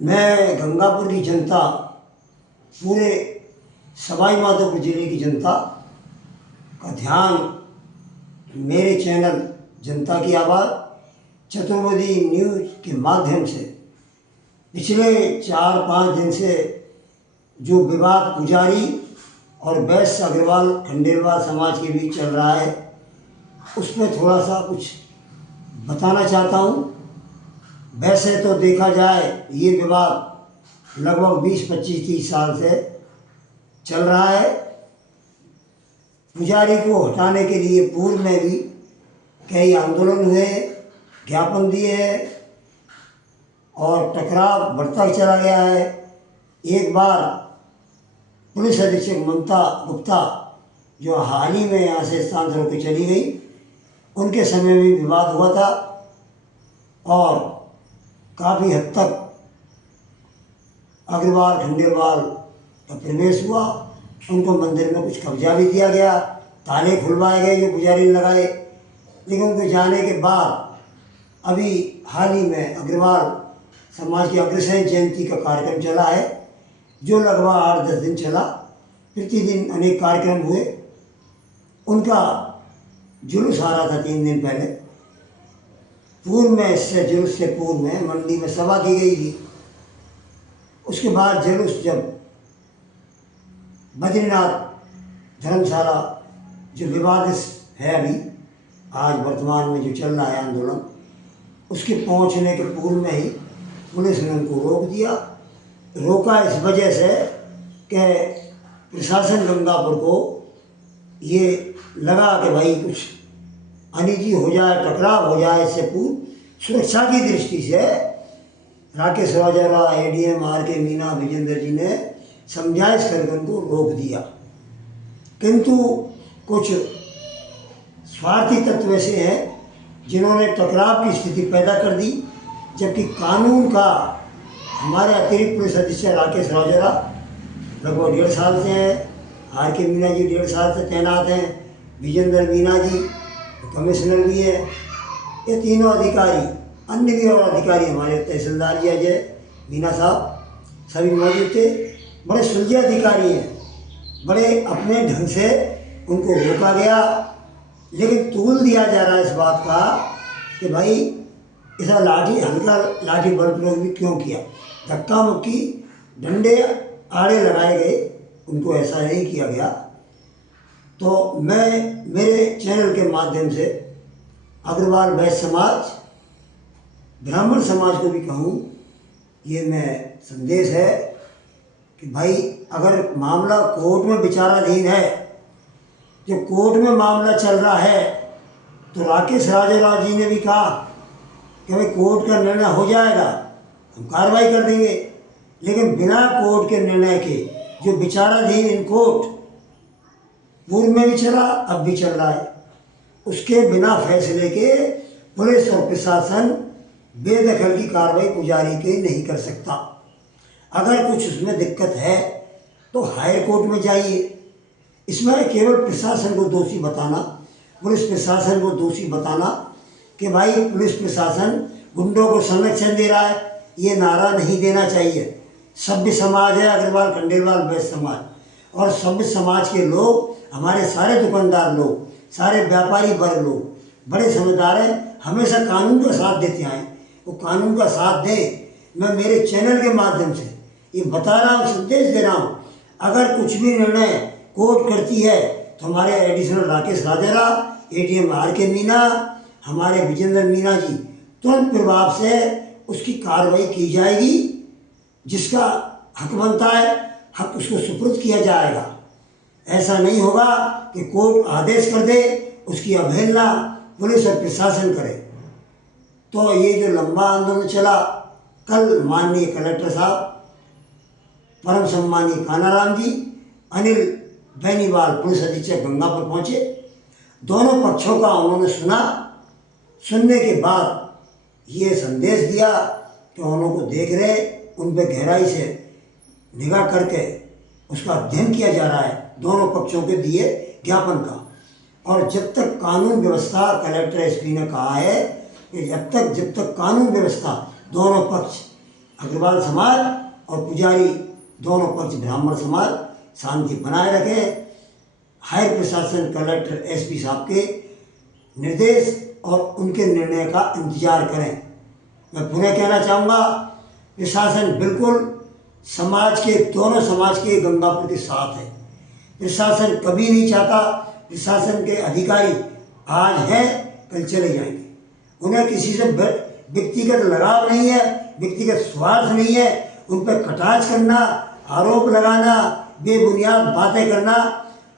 मैं गंगापुर की जनता, पूरे सवाई माधोपुर जिले की जनता का ध्यान मेरे चैनल जनता की आवाज़ चतुर्वेदी न्यूज़ के माध्यम से पिछले 4-5 दिन से जो विवाद पुजारी और वैश्य अग्रवाल खंडेलवाल समाज के बीच चल रहा है, उस पर थोड़ा सा कुछ बताना चाहता हूँ। वैसे तो देखा जाए ये विवाद लगभग 20-25-30 साल से चल रहा है। पुजारी को हटाने के लिए पूर्व में भी कई आंदोलन हुए, ज्ञापन दिए और टकराव बढ़ता ही चला गया है। एक बार पुलिस अधीक्षक ममता गुप्ता जो हाल ही में यहाँ से स्थानांतरित होकर चली गई, उनके समय में विवाद हुआ था और काफ़ी हद तक अग्रवाल खंडेलवाल का प्रवेश हुआ। उनको मंदिर में कुछ कब्जा भी दिया गया, ताले खुलवाए गए जो पुजारी ने लगाए। लेकिन उनके जाने के बाद अभी हाल ही में अग्रवाल समाज की अग्रसेन जयंती का कार्यक्रम चला है, जो लगभग 8-10 दिन चला। प्रतिदिन अनेक कार्यक्रम हुए। उनका जुलूस आ रहा था 3 दिन पहले। पूर्व में इससे जुलूस से पूर्व में मंडी में सभा की गई थी। उसके बाद जुलूस जब बद्रीनाथ धर्मशाला जो विवादित है अभी आज वर्तमान में जो चल रहा है आंदोलन, उसके पहुंचने के पूर्व में ही पुलिस ने उनको रोक दिया। रोका इस वजह से कि प्रशासन गंगापुर को ये लगा कि भाई कुछ अनिति हो जाए, टकराव हो जाए, इससे पूर्व सुरक्षा की दृष्टि से राकेश राजौरा, एडीएम आर.के. मीना, विजेंद्र जी ने समझाइश करके उनको रोक दिया। किंतु कुछ स्वार्थी तत्व ऐसे हैं जिन्होंने टकराव की स्थिति पैदा कर दी, जबकि कानून का हमारे अतिरिक्त पुलिस अधीक्षक राकेश राजौरा लगभग 1.5 साल से हैं, आर.के. मीना जी 1.5 साल से तैनात हैं, विजेंद्र मीना जी कमिश्नर भी है। ये तीनों अधिकारी, अन्य भी और अधिकारी, हमारे तहसीलदार जी अजय मीना साहब सभी मौजूद थे। बड़े सुलझे अधिकारी हैं, बड़े अपने ढंग से उनको रोका गया। लेकिन तूल दिया जा रहा है इस बात का कि भाई ऐसा हल्का लाठी बल प्रयोग भी क्यों किया, धक्का मुक्की, डंडे आड़े लगाए गए, उनको ऐसा नहीं किया गया। तो मैं मेरे चैनल के माध्यम से अग्रवाल वैश्य समाज, ब्राह्मण समाज को भी कहूँ, ये मैं संदेश है कि भाई अगर मामला कोर्ट में विचाराधीन है, जो कोर्ट में मामला चल रहा है, तो राकेश राजौरा जी ने भी कहा कि भाई कोर्ट का निर्णय हो जाएगा, हम कार्रवाई कर देंगे। लेकिन बिना कोर्ट के निर्णय के जो विचाराधीन इन कोर्ट पूर्व में भी चला, अब भी चल रहा है, उसके बिना फैसले के पुलिस और प्रशासन बेदखल की कार्रवाई पुजारी के नहीं कर सकता। अगर कुछ उसमें दिक्कत है तो हायर कोर्ट में जाइए। इसमें केवल प्रशासन को दोषी बताना, पुलिस प्रशासन को दोषी बताना कि भाई पुलिस प्रशासन गुंडों को संरक्षण दे रहा है, ये नारा नहीं देना चाहिए। सभ्य समाज है अग्रवाल खंडेलवाल वैश्य समाज, और सभ्य समाज के लोग, हमारे सारे दुकानदार लोग, सारे व्यापारी वर्ग लोग बड़े समझदार हैं, हमेशा कानून का साथ देते आए, वो कानून का साथ दें। मैं मेरे चैनल के माध्यम से ये बता रहा हूँ, संदेश दे रहा हूँ, अगर कुछ भी निर्णय कोर्ट करती है तो हमारे additional Rakesh Rajora, ADM R K. Meena, हमारे विजेंद्र मीना जी तुरंत प्रभाव से उसकी कार्रवाई की जाएगी। जिसका हक बनता है, हक उसको सुपुर्द किया जाएगा। ऐसा नहीं होगा कि कोर्ट आदेश कर दे, उसकी अवहेलना पुलिस और प्रशासन करे। तो ये जो लंबा आंदोलन चला, कल माननीय कलेक्टर साहब, परम सम्मानीय कानाराम जी, अनिल बेनीवाल पुलिस अधीक्षक गंगापुर पहुँचे। दोनों पक्षों का उन्होंने सुना। सुनने के बाद ये संदेश दिया कि उन्हों को देख रहे, उन पर गहराई से निगाह करके उसका अध्ययन किया जा रहा है, दोनों पक्षों के दिए ज्ञापन का। और जब तक कानून व्यवस्था, कलेक्टर एसपी ने कहा है कि जब तक कानून व्यवस्था दोनों पक्ष अग्रवाल समाज और पुजारी दोनों पक्ष ब्राह्मण समाज शांति बनाए रखे। हायर प्रशासन कलेक्टर एसपी साहब के निर्देश और उनके निर्णय का इंतजार करें। मैं पुनः कहना चाहूँगा, प्रशासन बिल्कुल समाज के, दोनों समाज के गंगापुर के साथ है। प्रशासन कभी नहीं चाहता, प्रशासन के अधिकारी आज हैं कल चले जाएंगे। उन्हें किसी से व्यक्तिगत लगाव नहीं है, व्यक्तिगत स्वार्थ नहीं है। उन पर कटाक्ष करना, आरोप लगाना, बेबुनियाद बातें करना,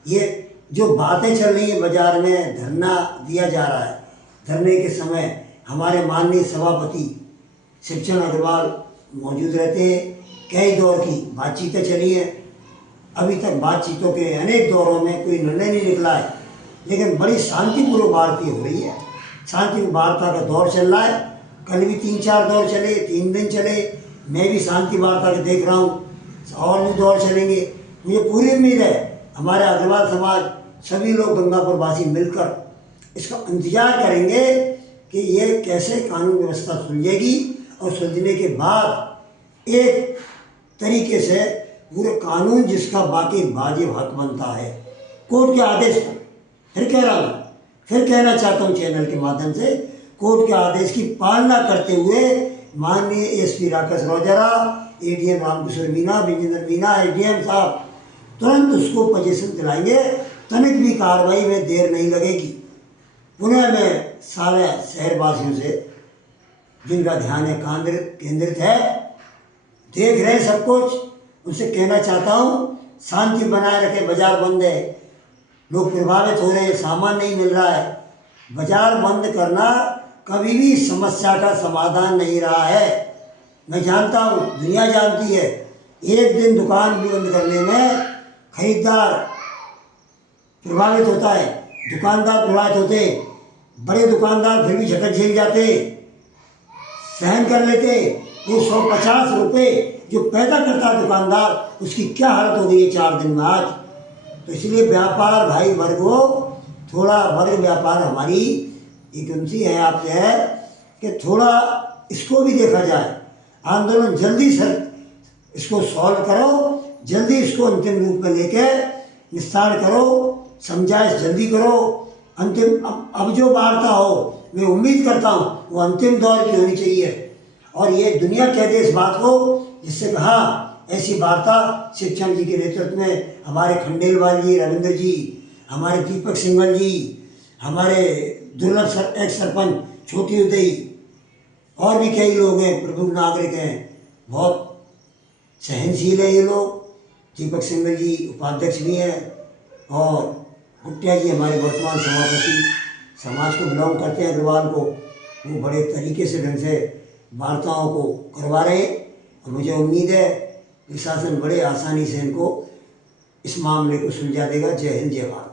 ये जो बातें चल रही हैं बाजार में, धरना दिया जा रहा है। धरने के समय हमारे माननीय सभापति शिवचंद अग्रवाल मौजूद रहते हैं। कई दौर की बातचीतें चली हैं, अभी तक बातचीतों के अनेक दौरों में कोई निर्णय नहीं निकला है, लेकिन बड़ी शांतिपूर्वक वार्ता हो रही है। शांति वार्ता का दौर चल रहा है। कल भी 3-4 दौर चले, 3 दिन चले। मैं भी शांति वार्ता के देख रहा हूँ, और भी दौर चलेंगे। मुझे पूरी उम्मीद है हमारे अग्रवाल समाज सभी लोग गंगापुर वासी मिलकर इसका इंतजार करेंगे कि ये कैसे कानून व्यवस्था सुलझेगी, और सुलझने के बाद एक तरीके से पूरे कानून जिसका बाकी वाजिब हक बनता है, कोर्ट के आदेश पर, फिर कह रहा हूँ, फिर कहना चाहता हूँ चैनल के माध्यम से, कोर्ट के आदेश की पालना करते हुए माननीय SP Rakesh Raujra, ADM Ramkishore Meena, Vijendra Meena, ADM साहब तुरंत उसको पोजीशन दिलाएंगे। तनिक भी कार्रवाई में देर नहीं लगेगी। पुनः मैं सारे शहरवासियों से, जिनका ध्यान है केंद्रित है, देख रहे हैं सब कुछ, उनसे कहना चाहता हूँ शांति बनाए रखे। बाजार बंद है, लोग प्रभावित हो रहे हैं, सामान नहीं मिल रहा है। बाजार बंद करना कभी भी समस्या का समाधान नहीं रहा है। मैं जानता हूँ, दुनिया जानती है, एक दिन दुकान बंद करने में खरीदार प्रभावित होता है, दुकानदार प्रभावित होते, बड़े दुकानदार फिर भी झटक झेल जाते, सहन कर लेते। वो 150 रुपये जो पैदा करता है दुकानदार, उसकी क्या हालत हो गई है 4 दिन में आज। तो इसलिए व्यापार भाई वर्गो, थोड़ा वर्ग व्यापार हमारी एक उनसी है, आपसे है कि थोड़ा इसको भी देखा जाए। आंदोलन जल्दी से इसको सॉल्व करो, जल्दी इसको अंतिम रूप में लेके निस्तार करो, समझाइश जल्दी करो। अंतिम अब जो वार्ता हो, मैं उम्मीद करता हूँ वो अंतिम दौर की होनी चाहिए, और ये दुनिया कह दे इस बात को, जिससे हाँ ऐसी वार्ता शिवचंद जी के नेतृत्व में, हमारे खंडेलवाल जी, रविंद्र जी, हमारे दीपक सिंघल जी, हमारे दुर्लभ एक्स सरपंच छोटी उदय, और भी कई लोग हैं, प्रबुद्ध नागरिक हैं, बहुत सहनशील है ये लोग। दीपक सिंघल जी उपाध्यक्ष भी हैं, और भुट्टिया जी हमारे वर्तमान सभापति, समाज को बिलोंग करते हैं अग्रवाल को। वो बड़े तरीके से ढंग से वार्ताओं को करवा रहे हैं, और मुझे उम्मीद है प्रशासन बड़े आसानी से इनको इस मामले को सुलझा देगा। जय हिंद, जय भारत।